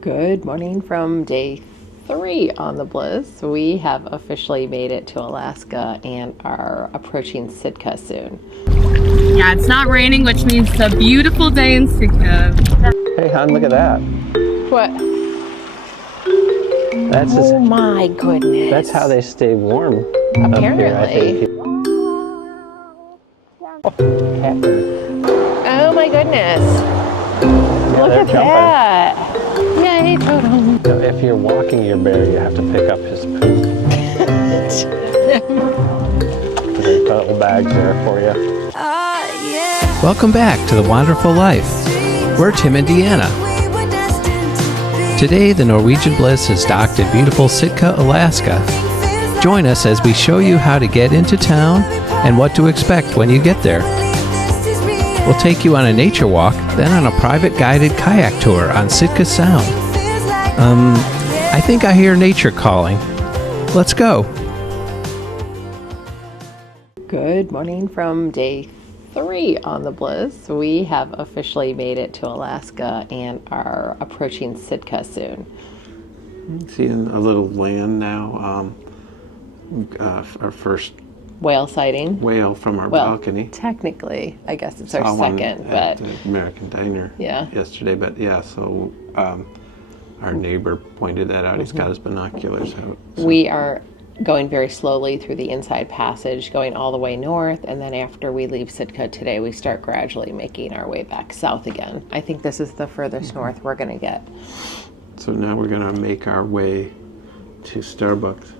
Good morning from day 3 on the Bliss. We have officially made it to Alaska and are approaching Sitka soon. Yeah, it's not raining, which means it's a beautiful day in Sitka. Hey, hon, look at that. What? That's Oh my goodness. That's how they stay warm. Apparently. Up here, I think. Oh my goodness. Yeah, Look at jumping. that. Yay, totem. So if you're walking your bear, you have to pick up his poop. There's little bags there for you. Welcome back to The Wonderful Life. We're Tim and Deanna. Today, the Norwegian Bliss is docked in beautiful Sitka, Alaska. Join us as we show you how to get into town and what to expect when you get there. We'll take you on a nature walk, then on a private guided kayak tour on Sitka Sound. I think I hear nature calling. Let's go. Good morning from day 3 on the Bliss. We have officially made it to Alaska and are approaching Sitka soon. Seeing a little land now. Our first Whale sighting. whale from our Well, balcony. technically, I guess it's Saw our one second, at but the American Diner yeah. yesterday. But yeah, so our neighbor pointed that out. He's got his binoculars out. So. We are going very slowly through the inside passage, going all the way north, and then after we leave Sitka today, we start gradually making our way back south again. I think this is the furthest north we're going to get. So now we're going to make our way to Starbucks.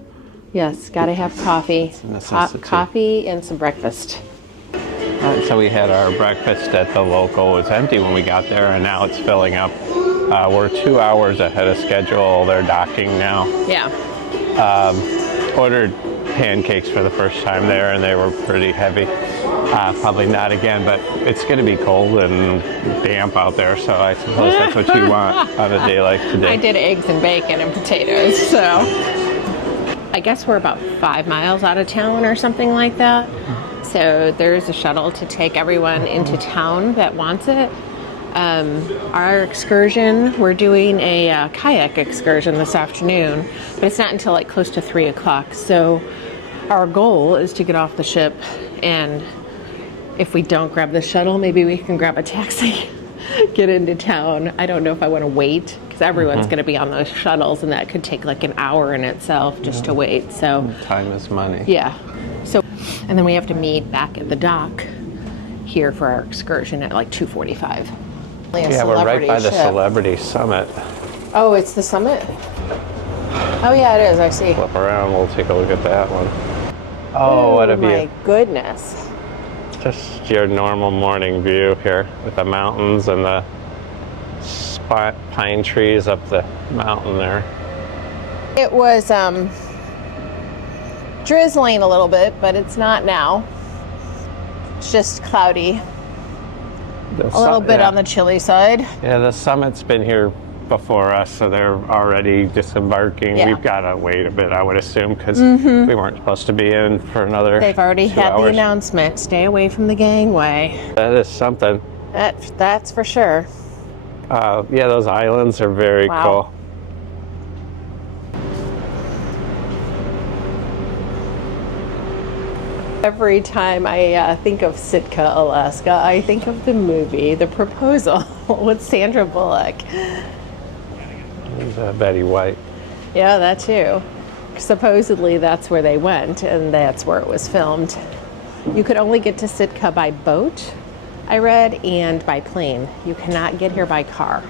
Yes, got to have coffee. Necessity. Coffee and some breakfast. So we had our breakfast at the local. It was empty when we got there, and now it's filling up. We're 2 hours ahead of schedule. They're docking now. Yeah. Ordered pancakes for the first time there, and they were pretty heavy. Probably not again, but it's going to be cold and damp out there, so I suppose that's what you want on a day like today. I did eggs and bacon and potatoes, so I guess we're about 5 miles out of town or something like that. So there's a shuttle to take everyone into town that wants it. Our excursion, we're doing a kayak excursion this afternoon, but it's not until like close to 3 o'clock. So our goal is to get off the ship, and if we don't grab the shuttle, maybe we can grab a taxi, get into town. I don't know if I want to wait, because everyone's going to be on those shuttles, and that could take like an hour in itself just to wait. So Time is money. yeah. So, and then we have to meet back at the dock here for our excursion at like 2:45. Yeah, we're right by the Celebrity Summit. Oh, it's the summit? Oh yeah, it is, I see. Flip around, we'll take a look at that one. Oh, what a view. My goodness. Just your normal morning view here with the mountains and the pine trees up the mountain there. It was drizzling a little bit, but it's not now. It's just cloudy. A little bit on the chilly side. Yeah, the summit's been here before us, so they're already disembarking. Yeah. We've got to wait a bit, I would assume, because we weren't supposed to be in for another They've already 2 had hours. the announcement. Stay away from the gangway. That is something. That's for sure. Yeah, those islands are very Wow. cool. Every time I think of Sitka, Alaska, I think of the movie The Proposal with Sandra Bullock. And, Betty White. Yeah, that too. Supposedly that's where they went, and that's where it was filmed. You could only get to Sitka by boat, I read, and by plane. You cannot get here by car.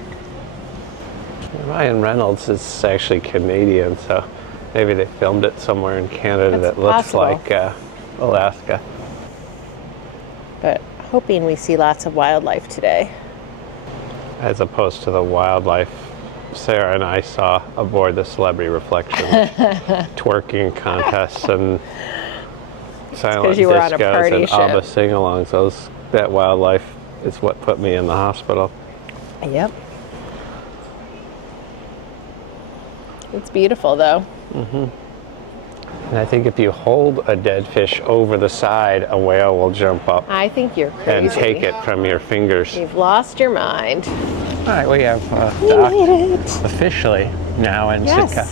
Ryan Reynolds is actually Canadian, so maybe they filmed it somewhere in Canada That's that looks possible. like Alaska. But hoping we see lots of wildlife today. As opposed to the wildlife Sarah and I saw aboard the Celebrity Reflection twerking contests and silent you were on a discos party and ship. ABBA sing-alongs. That wildlife is what put me in the hospital. Yep. It's beautiful though. And I think if you hold a dead fish over the side, a whale will jump up I think you're crazy. and take it from your fingers. You've lost your mind. right, we have We docked made it. officially now in Yes. Sitka.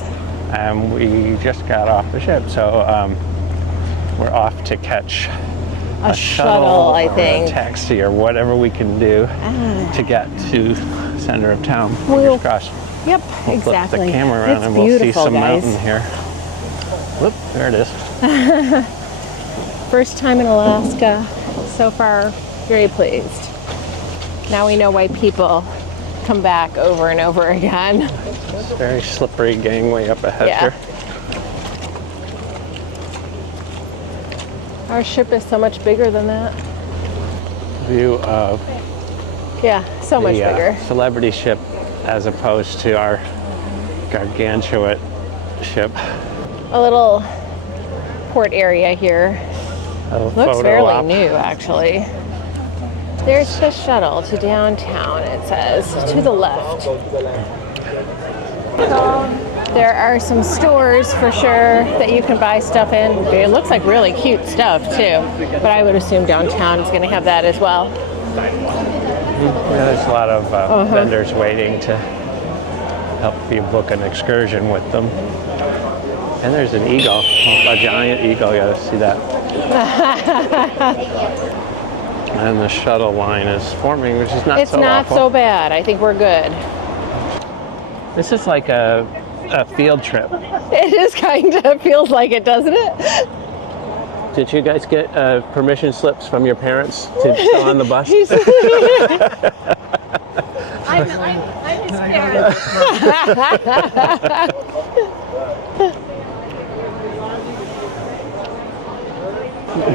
We just got off the ship, so we're off to catch A shuttle, I or think. a taxi or whatever we can do to get to the center of town. Fingers crossed. Yep, We'll exactly. flip the camera around It's and we'll see beautiful, some guys. mountain here. Whoop, there it is. First time in Alaska. So far, very pleased. Now we know why people come back over and over again. It's a very slippery gangway up ahead Yeah. here. Our ship is so much bigger than that. View of Yeah, so much the bigger. celebrity ship as opposed to our gargantuan ship. A little port area here. A Looks photo fairly op. new, actually. There's the shuttle to downtown, it says, to the left. There are some stores for sure that you can buy stuff in. It looks like really cute stuff too, but I would assume downtown is going to have that as well. Yeah, there's a lot of vendors waiting to help you book an excursion with them. And there's an eagle, a giant eagle. You gotta see that. And the shuttle line is forming, which is not It's so not awful. so bad. I think we're good. This is like a field trip. It is kind of feels like it, doesn't it? Did you guys get permission slips from your parents to go on the bus? I'm his parent.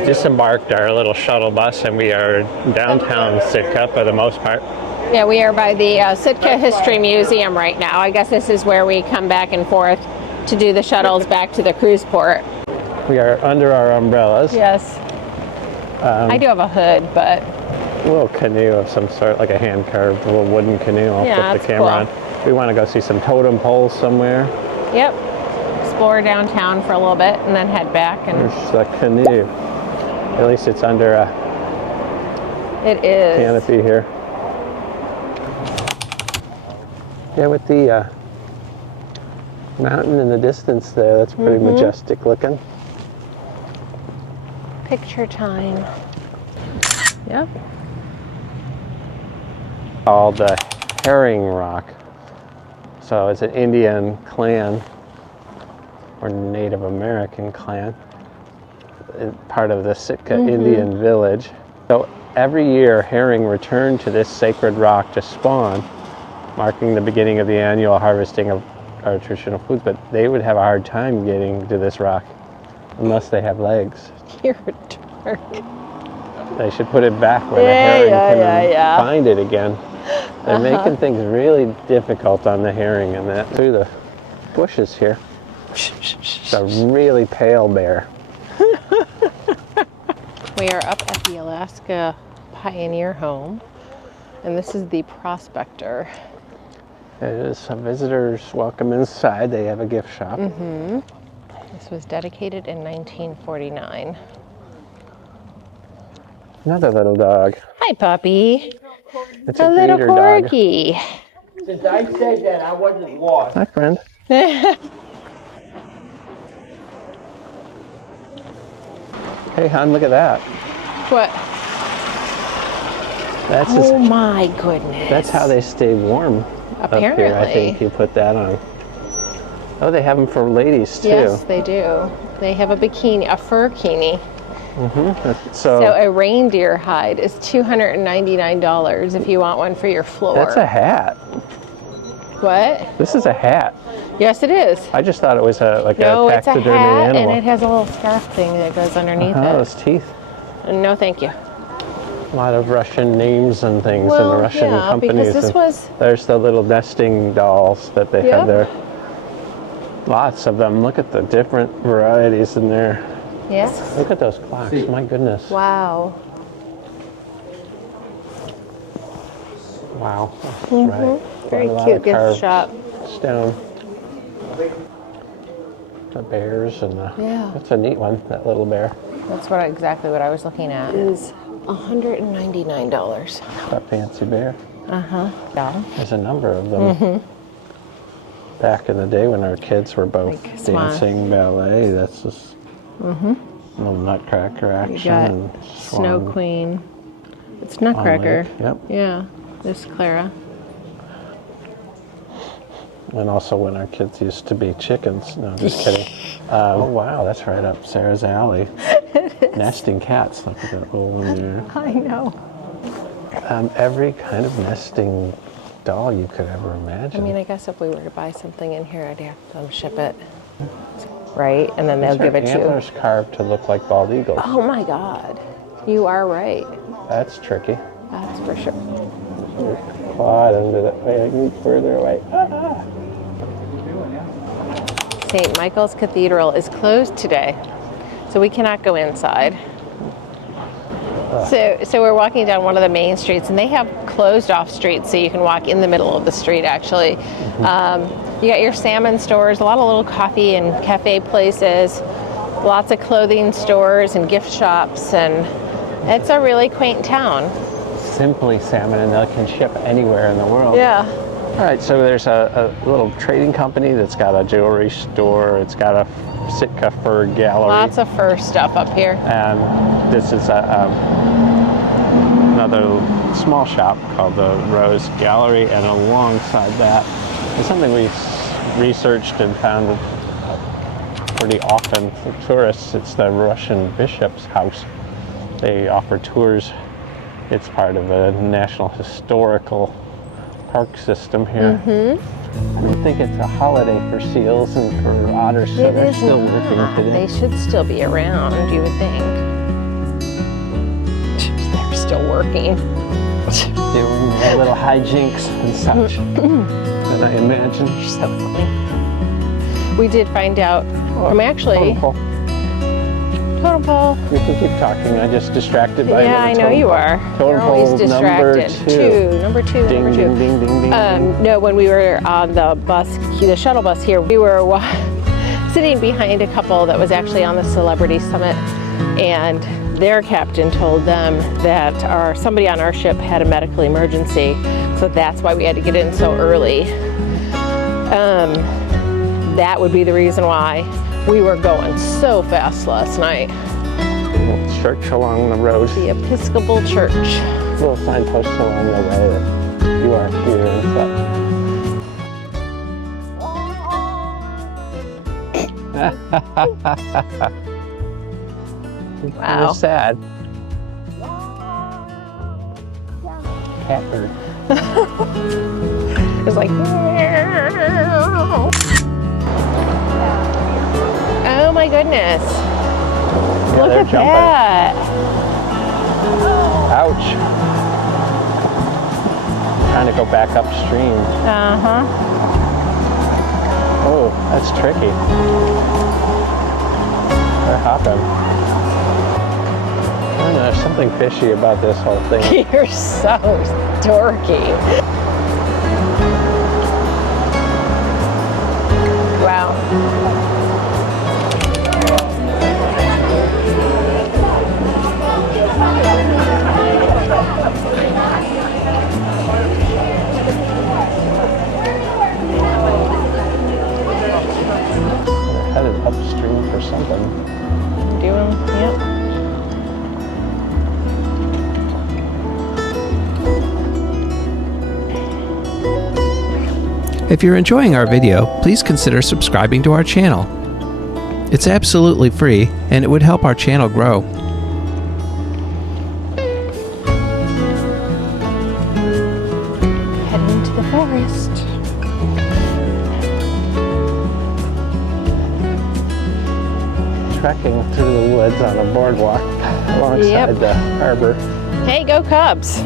Disembarked our little shuttle bus and we are downtown Sitka for the most part. Yeah, we are by the Sitka History Museum right now. I guess this is where we come back and forth to do the shuttles back to the cruise port. We are under our umbrellas. Yes. I do have a hood, but A little canoe of some sort, like a hand-carved little wooden canoe. I'll Yeah, flip that's the camera cool. on. We want to go see some totem poles somewhere. yep. Explore downtown for a little bit and then head back. And There's the canoe. At least it's under a it is. canopy here. Yeah, with the mountain in the distance there, that's pretty majestic looking. Picture time. Yep. Called the Herring Rock. So it's an Indian clan or Native American clan, part of the Sitka Indian village. So every year herring return to this sacred rock to spawn, marking the beginning of the annual harvesting of our traditional foods, but they would have a hard time getting to this rock unless they have legs. You're a dork. They should put it back where the herring can find it again. They're making things really difficult on the herring and that through the bushes here. It's a really pale bear. We are up at the Alaska Pioneer Home, and this is the Prospector. It is some visitors welcome inside. They have a gift shop. This was dedicated in 1949. Another little dog. Hi, puppy. It's A a little breeder dog. corgi. Since I said that, I wasn't lost. Hi, friend. Hey, hon, look at that. What? That's Oh just, my goodness. that's how they stay warm up here. I Apparently. think you put that on. Oh, they have them for ladies too. Yes, they do. They have a bikini, a fur bikini. So So a reindeer hide is $299 if you want one for your floor. that's a hat. What? This is a hat. Yes, it is. I just thought it was like No, a it's a taxidermy hat, animal. and it has a little scarf thing that goes underneath Oh, it. those teeth. No, thank you. A lot of Russian names and things Well, and Russian yeah, companies. because this and was- There's the little nesting dolls that they Yep. have there. Lots of them. Look at the different varieties in there. Yes. Look at those clocks. My goodness. Wow. Wow. That's right. Very A lot cute of gift carved shop. stone. The bears and the. Yeah. That's a neat one. That little bear. That's exactly what I was looking at. It is $199. That fancy bear. Yeah. There's a number of them. Back in the day when our kids were both Like swan. dancing ballet, that's just little nutcracker action. You got and Snow swan Queen. It's on Nutcracker. lake. Yep. Yeah, there's Clara. And also when our kids used to be chickens. No, just kidding. Oh wow, that's right up Sarah's alley. Nesting cats. Look at that little one there. I know. Every kind of nesting doll you could ever I imagine. mean, I guess if we were to buy something in here, I'd have them ship it. Right? And then they'll give it to you. Antlers carved to look like bald eagles. Oh my God. You are right. That's tricky. That's for sure. Clawed under the way, I move further away. St. Michael's Cathedral is closed today, so we cannot go inside. So we're walking down one of the main streets, and they have closed off streets, so you can walk in the middle of the street, actually. You got your salmon stores, a lot of little coffee and cafe places, lots of clothing stores and gift shops, and it's a really quaint town. Simply salmon, and they can ship anywhere in the world. Yeah. All right, so there's a little trading company that's got a jewelry store. It's got a Sitka fur gallery. Lots of fur stuff up here. And this is another small shop called the Rose Gallery, and alongside that is something we researched and found pretty often for tourists. It's the Russian Bishop's house. They offer tours. It's part of a national historical park system here. I think it's a holiday for seals and for otters, so they're still working today. They should still be around, you would think. They're still working. Doing their little hijinks and such. And I imagine. So funny. We did find out, I'm actually, totem pole. You can keep talking. I just distracted by Yeah, I know you are. You're always distracted. Number two. Ding, ding, ding, ding, ding. No, when we were on the bus, the shuttle bus here, we were sitting behind a couple that was actually on the Celebrity Summit, and their captain told them that somebody on our ship had a medical emergency, so that's why we had to get in so early. That would be the reason why we were going so fast last night. Little church along the road. The Episcopal Church. Little signposts along the way that you are here and such. Wow. You're sad. Catbird. It's like, oh my goodness. Yeah, Look they're at jumping. that. Ouch. Trying to go back upstream. Uh-huh. Oh, that's tricky. They're hopping. I don't know, there's something fishy about this whole thing. You're so dorky. Wow. They're headed upstream for something. Yep. If you're enjoying our video, please consider subscribing to our channel. It's absolutely free, and it would help our channel grow. Heading into the forest. Trekking through the woods on a boardwalk alongside the harbor. Hey, go Cubs.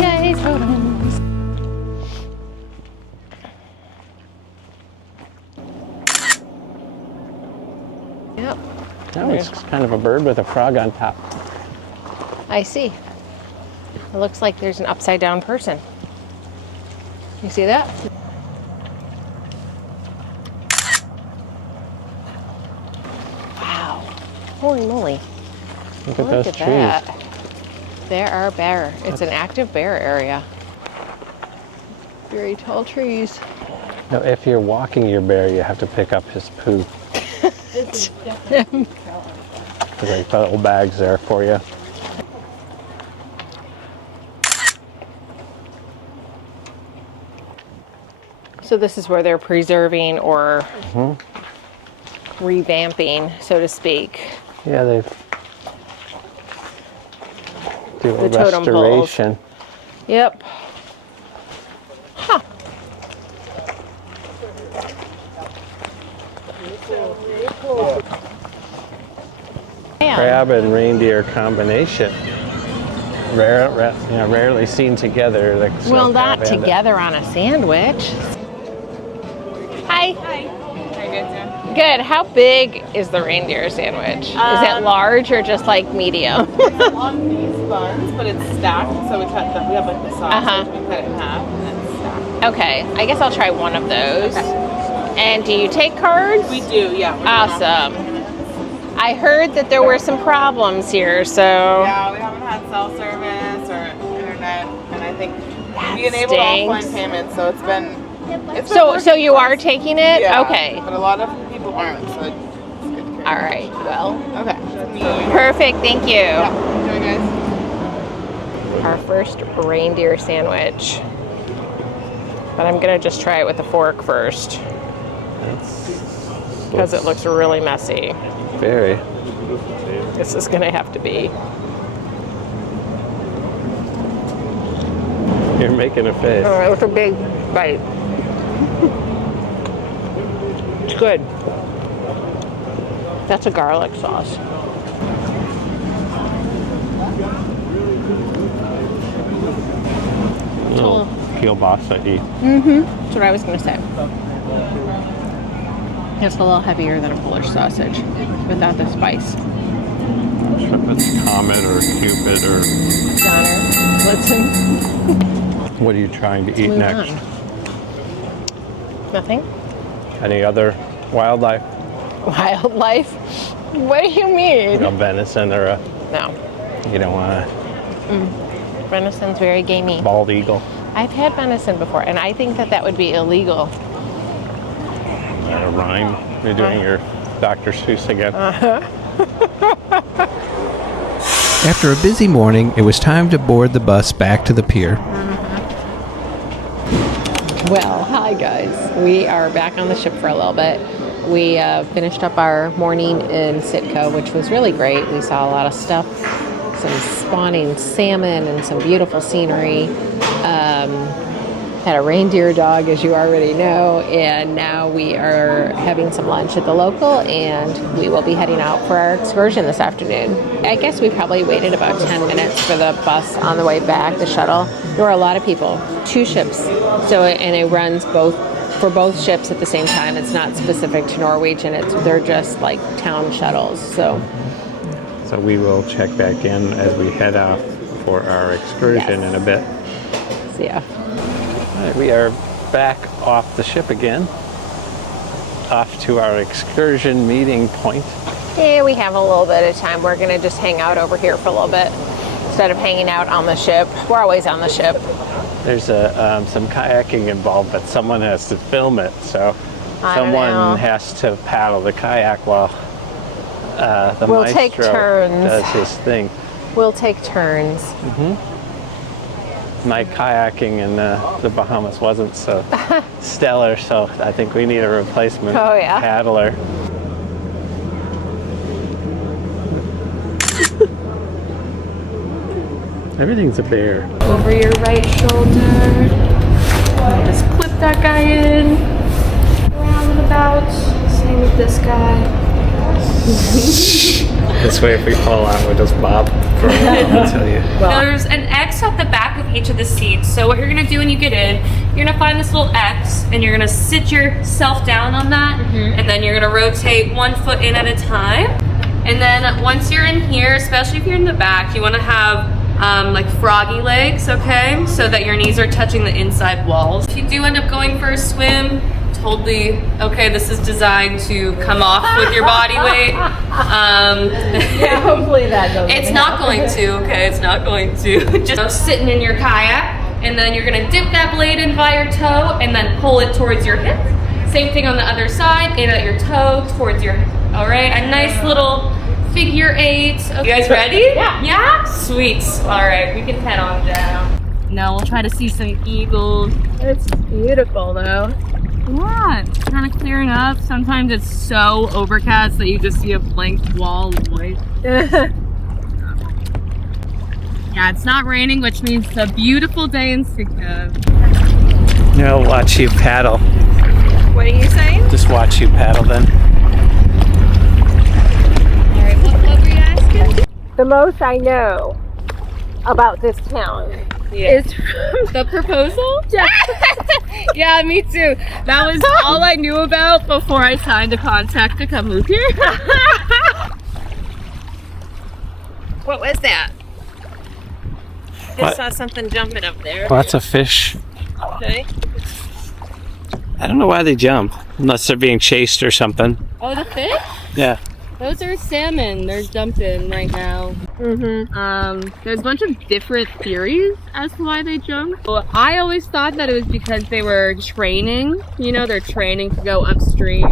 Yay, totem. No, it's kind of a bird with a frog on top. I see. It looks like there's an upside down person. You see that? Wow. Holy moly. Look at those trees. That. There are bear. It's an active bear area. Very tall trees. Now, if you're walking your bear, you have to pick up his poo. There's like little bags there for you. So this is where they're preserving or revamping, so to speak. Yeah, they do a The totem poles. restoration. Yep. Huh. Crab and reindeer combination. Rarely seen together. Like Well, crab not and together on a sandwich. Hi. Hi. How you guys doing? Good. How big is the reindeer sandwich? Is it large or just like medium? It's on these buns, but it's stacked. So we cut them. We have like the sausage. Uh-huh. We cut it in half and then it's stacked. Okay. I guess I'll try one of those. And do you take cards? We do, yeah. we're Awesome. I heard that there were some problems here, so Yeah, we haven't had cell service or internet, and I think we enabled stinks. offline payments, so it's been so working you for are us. taking it? Yeah, Okay. but a lot of people aren't, so it's good. All right. Well, Okay. perfect. Thank you. Yeah. Enjoy, guys. Our first reindeer sandwich. But I'm gonna just try it with a fork first because it looks really messy. Very. This is gonna have to be. You're making a face. Oh, it was a big bite. It's good. That's a garlic sauce. Little kielbasa-y. That's what I was gonna say. It's a little heavier than a Polish sausage without the spice. If it's Comet or Cupid or... Donner, Blitzen. What are you trying to eat Move next? on. Nothing? Any other wildlife? Wildlife? What do you mean? No venison or a... No. You don't want Venison's very gamey. a bald eagle? I've had venison before, and I think that would be illegal. Is that a rhyme? You're doing your Dr. Seuss again. After a busy morning, it was time to board the bus back to the pier. Well, hi guys. We are back on the ship for a little bit. We finished up our morning in Sitka, which was really great. We saw a lot of stuff, some spawning salmon and some beautiful scenery. Had a reindeer dog, as you already know, and now we are having some lunch at the local, and we will be heading out for our excursion this afternoon. I guess we probably waited about 10 minutes for the bus on the way back, the shuttle. There were a lot of people, 2 ships, and it runs for both ships at the same time. It's not specific to Norwegian. They're just like town shuttles. So we will check back in as we head off for our excursion in a bit. yeah. All right, we are back off the ship again, off to our excursion meeting point. Yeah, we have a little bit of time. We're gonna just hang out over here for a little bit instead of hanging out on the ship. We're always on the ship. There's some kayaking involved, but someone has to film it, so I don't know. someone has to paddle the kayak while the We'll maestro take turns. does his thing. We'll take turns. My kayaking in the Bahamas wasn't so stellar, so I think we need a replacement Oh, yeah? paddler. Everything's a bear. Over your right shoulder. Just clip that guy in. Around and about. Same with this guy. This way, if we fall out, we'll just bob for a while, I'll tell you. Now there's an X at the back of each of the seats. So what you're gonna do when you get in you're gonna find this little X and you're gonna sit yourself down on that, and then you're gonna rotate 1 foot in at a time. And then once you're in here, especially if you're in the back, you wanna have like froggy legs, okay? So that your knees are touching the inside walls. If you do end up going for a swim, totally okay, this is designed to come off with your body weight. Yeah, hopefully that goes. It's not going to, okay? It's not going to. Just sitting in your kayak, and then you're gonna dip that blade in by your toe and then pull it towards your hip. Same thing on the other side, in at your toe towards your hip. All right, a nice little figure 8. Okay. You guys ready? Yeah. Yeah? Sweet. All right, we can head on down. Now we'll try to see some eagles. It's beautiful though. Yeah, it's kind of clearing up. Sometimes it's so overcast that you just see a blank wall of white. Yeah, it's not raining, which means it's a beautiful day in Sitka. I'll watch you paddle. What are you saying? Just watch you paddle then. Alright, what were you asking? The most I know about this town is from The proposal? Yeah, me too. That was all I knew about before I signed a contract to come move here. What was that? I What? saw something jumping up there. Lots of fish. Okay. I don't know why they jump, unless they're being chased or something. Oh, the fish? Yeah. Those are salmon. They're jumping right now. There's a bunch of different theories as to why they jump. Well, I always thought that it was because they were training. You know, they're training to go upstream.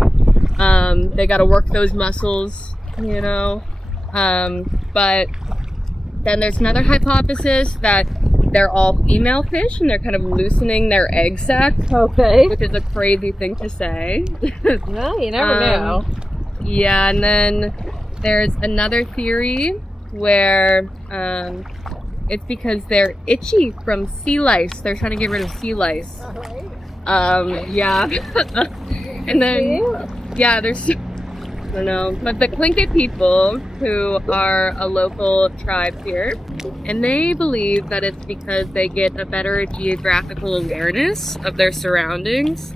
They got to work those muscles, you know. But then there's another hypothesis that they're all female fish and they're kind of loosening their egg sac. Okay. Which is a crazy thing to say. Well, you never know. Yeah, and then there's another theory where it's because they're itchy from sea lice. They're trying to get rid of sea lice. Yeah. And then, yeah, there's, I don't know, but the Tlingit people, who are a local tribe here, and they believe that it's because they get a better geographical awareness of their surroundings.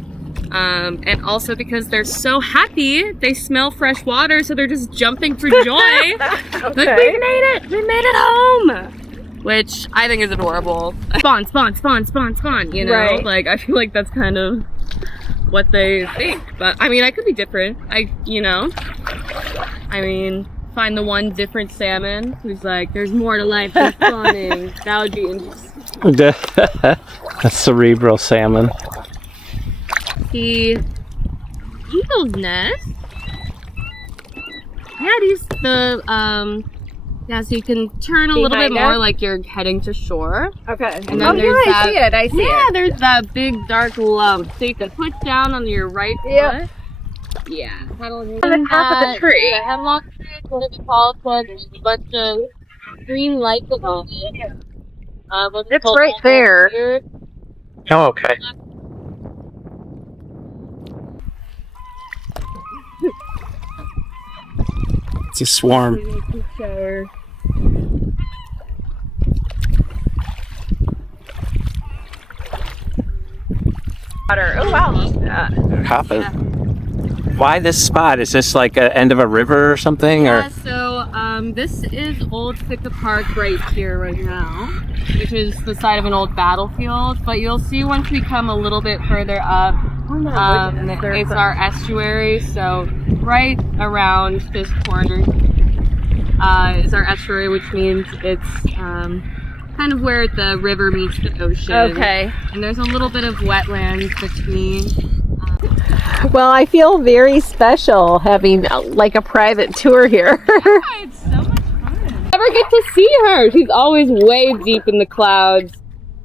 And also because they're so happy, they smell fresh water, so they're just jumping for joy. Like, we made it home! Which I think is adorable. Spawn, you know? Right. Like, I feel like that's kind of what they think. But, I mean, I could be different. Find the one different salmon who's like, there's more to life than spawning. That would be interesting. A cerebral salmon. The eagle's nest. Yeah, so you can turn a little bit Behind more us? like you're heading to shore. Okay. And then there's I see it. I see Yeah, it. there's that big dark lump. So you can push down on your right foot. Yeah. On the top of the tree. The hemlock tree is one of the tallest ones. There's a bunch of green lights on it. It's right there. Oh, okay. It's a swarm. Oh wow. They're hopping. Why this spot? Is this like an end of a river or something? Yeah, Or so this is Old Sitka Park right here right now, which is the site of an old battlefield. But you'll see once we come a little bit further up, it's our estuary. So right around this corner is our estuary, which means it's kind of where the river meets the ocean. Okay. And there's a little bit of wetlands between. Well, I feel very special having like a private tour here. It's so much fun. Never get to see her. She's always way deep in the clouds.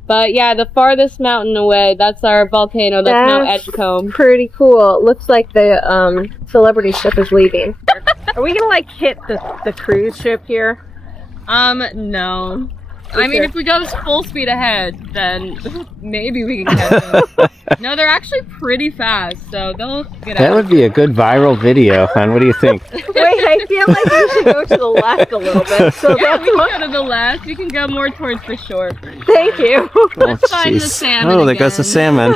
But yeah, the farthest mountain away, that's our volcano. That's Mount Edgecombe. Pretty cool. It looks like the celebrity ship is leaving. Are we gonna like hit the cruise ship here? No. I mean, if we go full speed ahead, then maybe we can catch them. No, they're actually pretty fast, so they'll get out. That would be a good viral video, hon. What do you think? Wait, I feel like we should go to the left a little bit. So Yeah, that's we what. can go to the left. We can go more towards the shore. Thank you. Let's find the jeez. salmon Oh, there goes the again. salmon.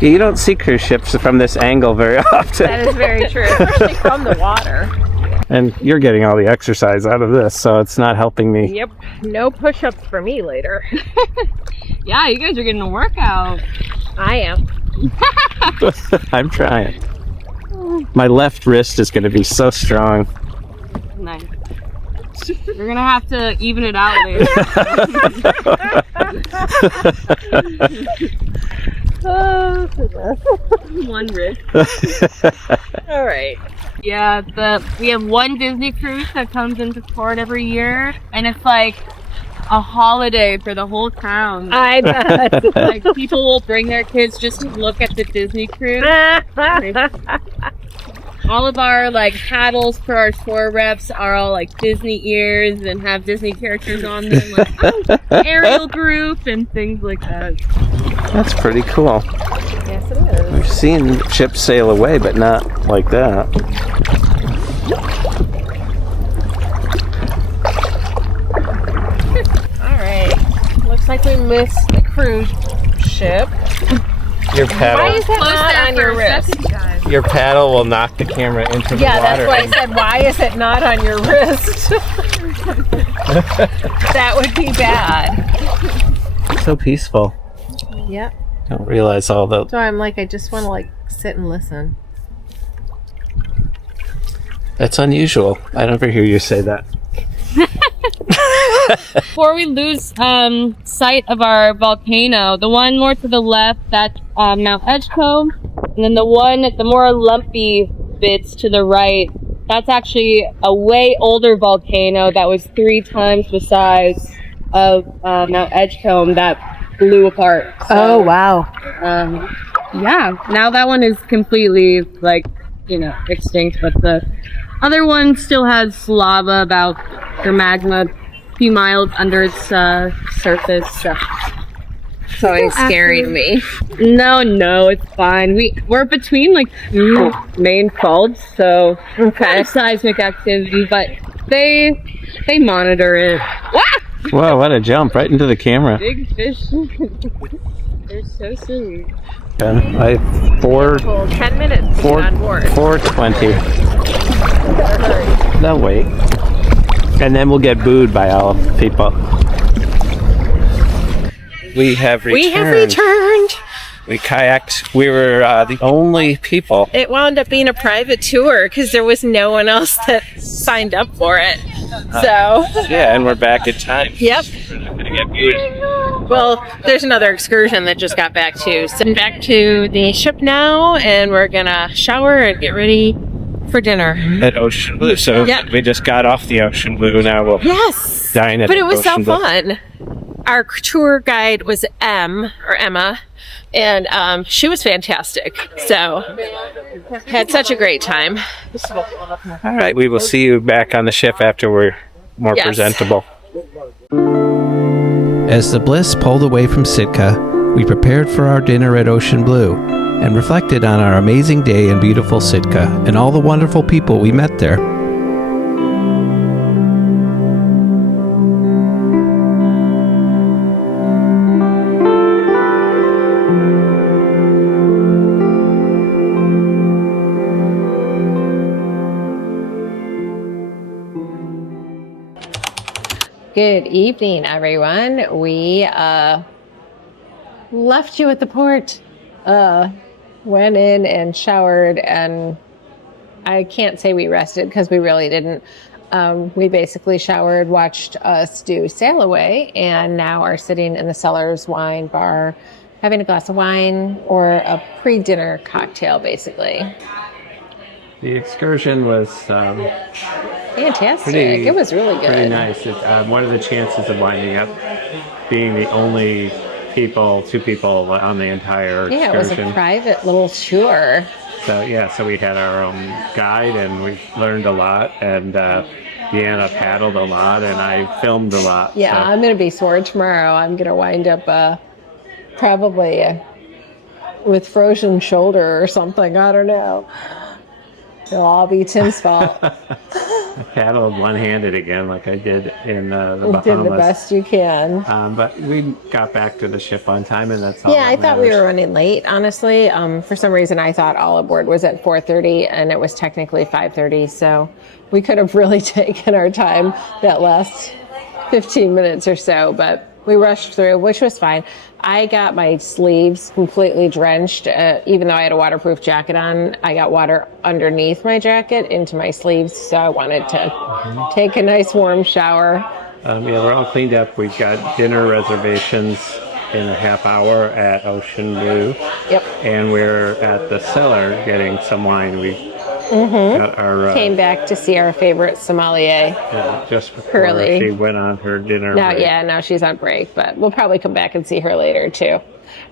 You don't see cruise ships from this angle very often. That is very true, especially from the water. And you're getting all the exercise out of this, so it's not helping me. Yep. No push-ups for me later. Yeah, you guys are getting a workout. I am. I'm trying. My left wrist is going to be so strong. Nice. You're gonna have to even it out later. Oh, goodness. One wrist. All right. Yeah, we have one Disney cruise that comes into port every year, and it's like a holiday for the whole town. I bet. Like people will bring their kids just to look at the Disney cruise. All of our like paddles for our shore reps are all like Disney ears and have Disney characters on them, like Ariel group and things like that. That's pretty cool. Yes, it is. I've seen ships sail away, but not like that. All right. Looks like we missed the cruise ship. Your Why is paddle, that not on your wrist? your paddle will knock the camera into the Yeah, water. that's why I said, why is it not on your wrist? That would be bad. So peaceful. Yep. Don't realize all the. So I'm like, I just want to like sit and listen. That's unusual. I never hear you say that. Before we lose sight of our volcano, the one more to the left, that's Mount Edgecombe, and then the more lumpy bits to the right, that's actually a way older volcano that was 3 times the size of Mount Edgecombe that blew apart. So, wow. yeah, now that one is completely extinct, but the other one still has lava or magma a few miles under its surface. So. It's always scary to me. No, it's fine. We're between like 2 main faults, so kind of seismic activity, but they monitor it. Whoa, what a jump right into the camera. Big fish. They're so silly. And I 10 minutes to get on board. 4:20. They'll wait. And then we'll get booed by all people. We have returned. We kayaked. We were the only people. It wound up being a private tour because there was no one else that signed up for it. So, Yeah, and we're back in time. yep. We're not gonna get booed. Well, there's another excursion that just got back too. So back to the ship now, and we're gonna shower and get ready for dinner. At Ocean Blue. So Yeah. we just got off the Ocean Blue. Now we'll Yes. dine at But it was so Ocean Blue. fun. Our tour guide was Emma, and she was fantastic. So had such a great time. All right, we will see you back on the ship after we're more Yes. presentable. As the Bliss pulled away from Sitka, we prepared for our dinner at Ocean Blue and reflected on our amazing day in beautiful Sitka and all the wonderful people we met there. Good evening, everyone. We left you at the port, went in and showered, and I can't say we rested because we really didn't. We basically showered, watched us do sail away, and now are sitting in the Cellars Wine Bar having a glass of wine or a pre-dinner cocktail, basically. The excursion was Fantastic. Pretty- It was really good. pretty nice. One of the chances of winding up being the only two people on the entire Yeah, it was a excursion. private little tour. So we had our own guide and we learned a lot, and Deanna paddled a lot and I filmed a lot. Yeah, so. I'm going to be sore tomorrow. I'm going to wind up probably with frozen shoulder or something. I don't know. It'll all be Tim's fault. I paddled one-handed again like I did in the Bahamas. Did the best you can. But we got back to the ship on time, and that's all. Yeah, I that thought we matters. were running late, honestly. For some reason, I thought all aboard was at 4:30, and it was technically 5:30. So we could have really taken our time that last 15 minutes or so, but we rushed through, which was fine. I got my sleeves completely drenched. Even though I had a waterproof jacket on, I got water underneath my jacket into my sleeves, so I wanted to take a nice warm shower. Yeah, we're all cleaned up. We've got dinner reservations in a half hour at Ocean Blue. Yep. And we're at the cellar getting some wine. We got our Came back to see our favorite sommelier. just before Curly. she went on her dinner Now, break. yeah, now she's on break, but we'll probably come back and see her later too. I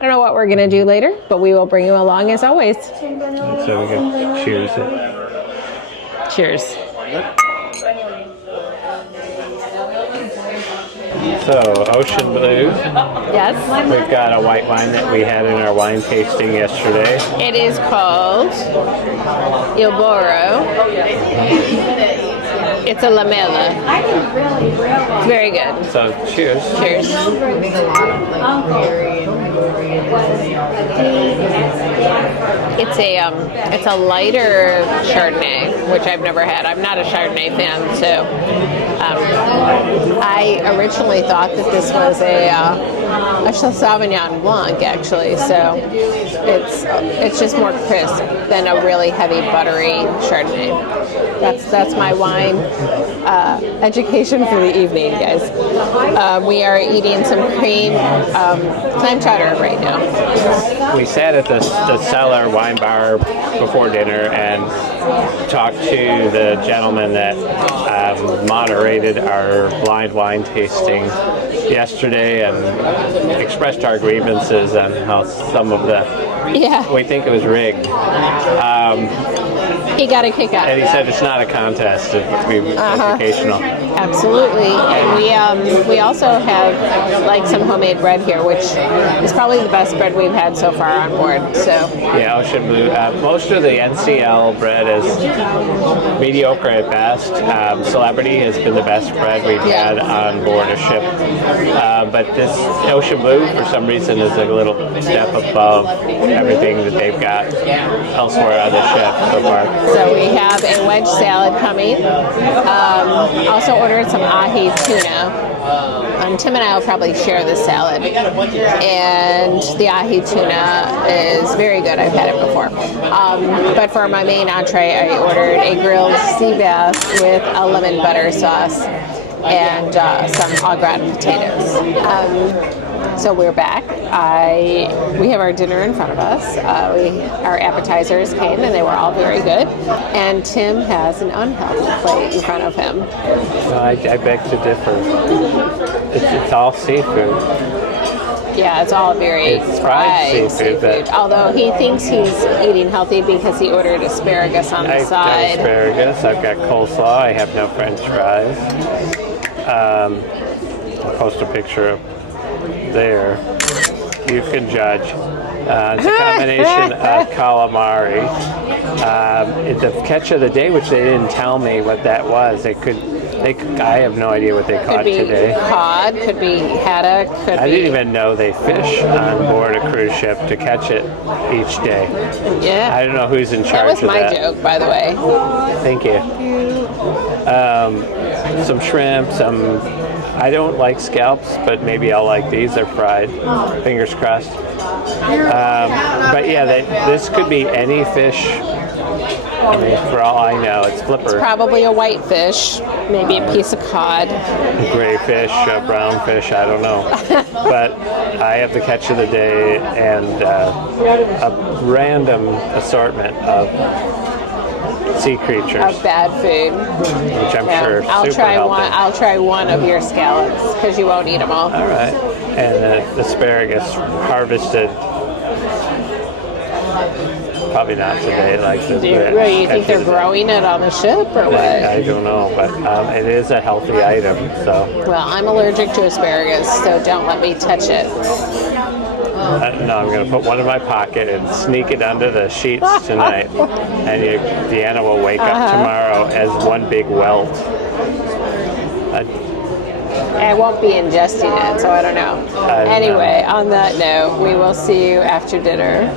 don't know what we're gonna do later, but we will bring you along as always. So we can cheers it. Cheers. So, Ocean Blue. Yes. We've got a white wine that we had in our wine tasting yesterday. It is called Il Boro. It's a lamella. It's very good. So, cheers. Cheers. It's a lighter Chardonnay, which I've never had. I'm not a Chardonnay fan, so I originally thought that this was a Sauvignon Blanc, actually. So it's just more crisp than a really heavy buttery Chardonnay. That's my wine education for the evening, guys. We are eating some clam chowder right now. We sat at the Cellars Wine Bar before dinner and talked to the gentleman that moderated our blind wine tasting yesterday and expressed our grievances on how some of we think it was rigged. He got a kick out And of he that. said it's not a contest, it's educational. Absolutely, and we also have like some homemade bread here, which is probably the best bread we've had so far on board. So Yeah, Ocean Blue. Most of the NCL bread is mediocre at best. Celebrity has been the best bread we've had on board a ship. But this Ocean Blue, for some reason, is a little step above everything that they've got elsewhere on the ship so far. So we have a wedge salad coming. Also ordered some ahi tuna. Tim and I will probably share the salad. And the ahi tuna is very good. I've had it before. But for my main entree, I ordered a grilled sea bass with a lemon butter sauce and some au gratin potatoes. So we're back. We have our dinner in front of us. Our appetizers came and they were all very good. And Tim has an unhealthy plate in front of him. No, I beg to differ. It's all seafood. Yeah, it's all very It's fried seafood, but- Although he thinks he's eating healthy because he ordered asparagus on the I've got side. asparagus, I've got coleslaw, I have no French fries. I'll post a picture of there. You can judge. It's a combination of calamari. The catch of the day, which they didn't tell me what that was. I have no idea what they Could caught be today. cod, could be haddock, could I be... didn't even know they fish on board a cruise ship to catch it each day. Yeah. I don't know who's in That charge was of my that. joke, by the way. Thank you. Some shrimp, I don't like scalps, but maybe I'll like these. They're fried. Fingers crossed. But yeah, this could be any fish. I mean, for all I know, it's flipper. Probably a whitefish, maybe a piece of cod. Gray fish, brown fish, I don't know. But I have the catch of the day and a random assortment of sea creatures, Of bad food. which I'm sure are I'll super try healthy. one. I'll try one of your scallops because you won't eat them all. All right. And asparagus harvested Probably not today. Like Do you think they're growing it on the ship or what? I don't know, but it is a healthy item. So Well, I'm allergic to asparagus, so don't let me touch it. no, I'm going to put one in my pocket and sneak it under the sheets tonight. And Deanna will wake up tomorrow as one big welt. I won't be ingesting it, so I don't know. Anyway, on that note, we will see you after dinner.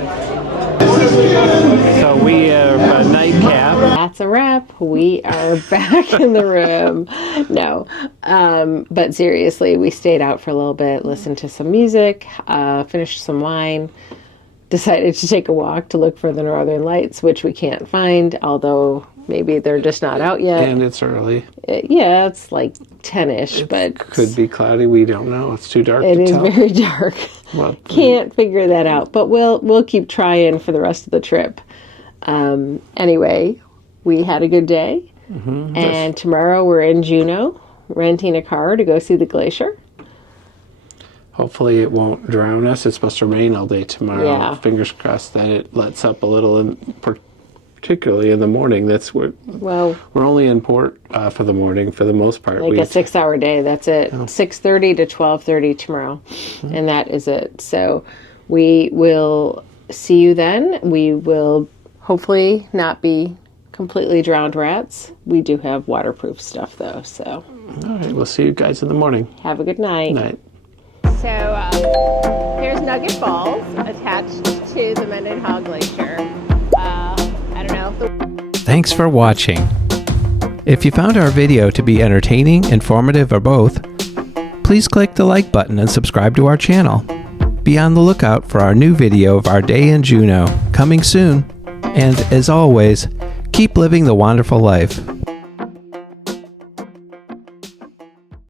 So we have a nightcap. That's a wrap. We are back in the room. No, but seriously, we stayed out for a little bit, listened to some music, finished some wine, decided to take a walk to look for the northern lights, which we can't find, although maybe they're just not out yet. And it's early. Yeah, it's like 10-ish, but Could be cloudy. We don't know. It's too dark it to is tell. very dark. Well, Can't figure that out, but we'll keep trying for the rest of the trip. Anyway, we had a good day, and tomorrow we're in Juneau, renting a car to go see the glacier. hopefully it won't drown us. It's supposed to rain all day tomorrow. Yeah. Fingers crossed that it lets up a little, particularly in the morning. That's where we're only in port for the morning for the most part. Like a 6-hour day. That's it. 6:30 to 12:30 tomorrow, and that is it. So we will see you then. We will hopefully not be completely drowned rats. We do have waterproof stuff though. So all right, we'll see you guys in the morning. have a good night. Night. So here's Nugget Falls attached to the Mendenhall Glacier. I don't know if the Thanks for watching. If you found our video to be entertaining, informative, or both, please click the like button and subscribe to our channel. Be on the lookout for our new video of our day in Juneau, coming soon. And as always, keep living the wonderful life.